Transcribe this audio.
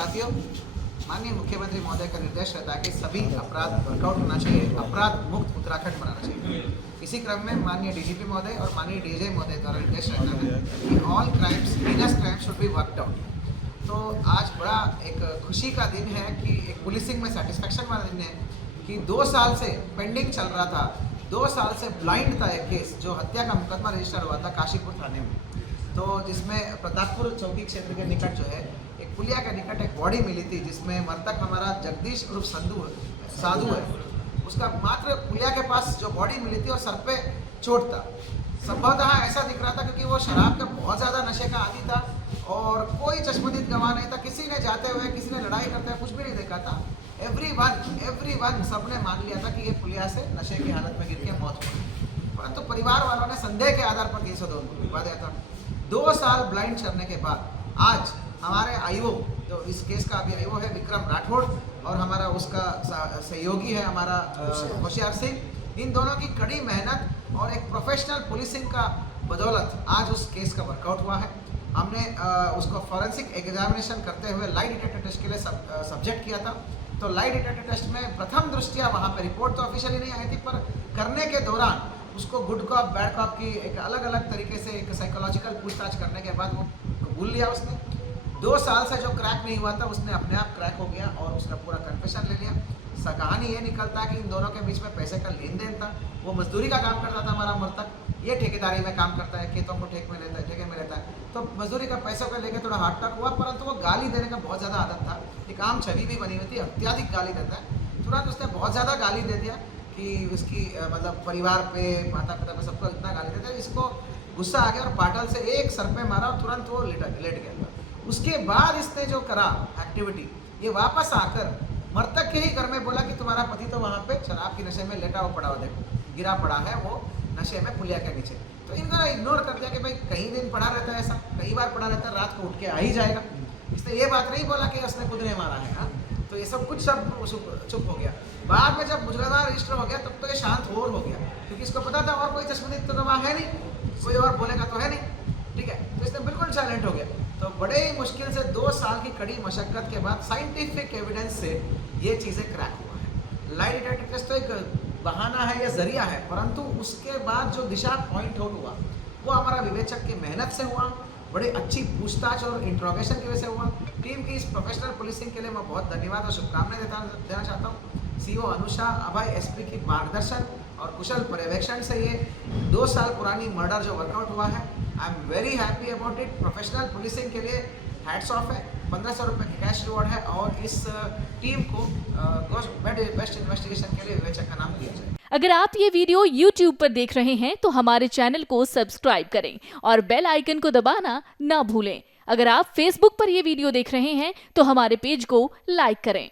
साथियों, माननीय मुख्यमंत्री महोदय का निर्देश रहता है कि सभी अपराध वर्कआउट होना चाहिए, अपराध मुक्त उत्तराखंड बनाना चाहिए। इसी क्रम में माननीय डीजीपी महोदय और माननीय डीजे महोदय द्वारा निर्देश रहता है कि all crimes, heinous crimes should be worked out. तो आज बड़ा एक खुशी का दिन है कि एक पुलिसिंग में सेटिस्फेक्शन वाला दिन है कि 2 साल से पेंडिंग चल रहा था, 2 साल से ब्लाइंड था एक केस, जो हत्या का मुकदमा रजिस्टर हुआ था काशीपुर थाने में। तो जिसमें प्रतापपुर चौकी क्षेत्र के निकट जो है एक पुलिया के निकट एक बॉडी मिली थी, जिसमें मृतक हमारा जगदीश उर्फ साधु है। उसका मात्र पुलिया के पास जो बॉडी मिली थी और सर पे चोट था। संभवतः ऐसा दिख रहा था क्योंकि वो शराब का बहुत ज़्यादा नशे का आदी था और कोई चश्मदीद गवाह नहीं था। किसी ने जाते हुए, किसी ने लड़ाई करते हुए कुछ भी नहीं देखा था। एवरीवन सबने मान लिया था कि ये पुलिया से नशे की हालत में गिर के मौत हो गई। परंतु परिवार वालों ने संदेह के आधार पर 302 लिखवा दिया था। 2 साल ब्लाइंड चलने के बाद आज हमारे आईओ, जो इस केस का अभी आईओ है विक्रम राठौड़, और हमारा उसका सहयोगी है हमारा होशियार सिंह, इन दोनों की कड़ी मेहनत और एक प्रोफेशनल पुलिसिंग का बदौलत आज उस केस का वर्कआउट हुआ है। हमने उसको फॉरेंसिक एग्जामिनेशन करते हुए लाई डिटेक्टर टेस्ट के लिए सब्जेक्ट किया था। तो लाई डिटेक्टर टेस्ट में प्रथम दृष्टिया वहाँ पे रिपोर्ट तो ऑफिशियली नहीं आई थी, पर करने के दौरान उसको गुड कॉप बैड कॉप की एक अलग अलग तरीके से एक साइकोलॉजिकल पूछताछ करने के बाद वो कबूल लिया उसने। 2 साल से जो क्रैक नहीं हुआ था उसने अपने आप क्रैक हो गया और उसका पूरा कन्फेशन ले लिया। कहानी ये निकलता है कि इन दोनों के बीच में पैसे का लेन देन था। वो मजदूरी का काम करता था हमारा मृतक, ये ठेकेदारी में काम करता है, खेतों को ठेके में लेता है। तो मजदूरी का पैसों को लेकर थोड़ा हार्ट टॉक हुआ, परंतु वो गाली देने का बहुत ज़्यादा आदत था। एक आम छवि भी बनी हुई थी, अत्यधिक गाली देता है। तुरंत उसने बहुत ज़्यादा गाली दे दिया कि उसकी मतलब परिवार पे, माता पिता पे, सबको इतना गाली देते। इसको गुस्सा आ गया और पाटल से एक सर पे मारा और तुरंत वो लेट गया। उसके बाद इसने जो करा एक्टिविटी, ये वापस आकर मृतक के ही घर में बोला कि तुम्हारा पति तो वहाँ पे शराब की नशे में लेटा हुआ पड़ा हुआ, देखो गिरा पड़ा है वो नशे में पुलिया के नीचे। तो इनका इग्नोर कर दिया कि भाई कई दिन पड़ा रहता है, ऐसा कई बार पड़ा रहता है, रात को उठ के आ ही जाएगा। इसने ये बात नहीं बोला कि उसने खुद ने मारा है। हाँ, तो ये सब कुछ सब चुप हो गया। बाद में जब मुजरिमा रजिस्टर हो गया तब तो ये शांत और हो गया, क्योंकि इसको पता था और कोई चश्मदीद तो गवाह है नहीं, कोई और बोलेगा तो है नहीं, ठीक है। तो इसने बिल्कुल साइलेंट हो गया। तो बड़े ही मुश्किल से 2 साल की कड़ी मशक्कत के बाद साइंटिफिक एविडेंस से ये चीज़ें क्रैक हुआ है। लाई डिटेक्टर टेस्ट तो एक बहाना है या जरिया है, परंतु उसके बाद जो दिशा पॉइंट आउट हुआ वो हमारा विवेचक की मेहनत से हुआ, बड़ी अच्छी पूछताछ और इंट्रोगेशन की वजह से हुआ। टीम की इस प्रोफेशनल पुलिसिंग के लिए मैं बहुत धन्यवाद और शुभकामनाएं देना चाहता हूँ। सीओ अनुषा, अभय, एसपी की मार्गदर्शन और कुशल पर्यवेक्षण से ये 2 साल पुरानी मर्डर जो वर्कआउट हुआ है, I am very happy about it. Professional policing के लिए हैट्स ऑफ है। 1500 रुपये की कैश रिवॉर्ड है और इस टीम को बेस्ट इन्वेस्टिगेशन के लिए विवेचक का नाम दिया जाए। अगर आप ये वीडियो YouTube पर देख रहे हैं तो हमारे चैनल को सब्सक्राइब करें और बेल आइकन को दबाना ना भूलें। अगर आप Facebook पर ये वीडियो देख रहे हैं तो हमारे पेज को लाइक करें।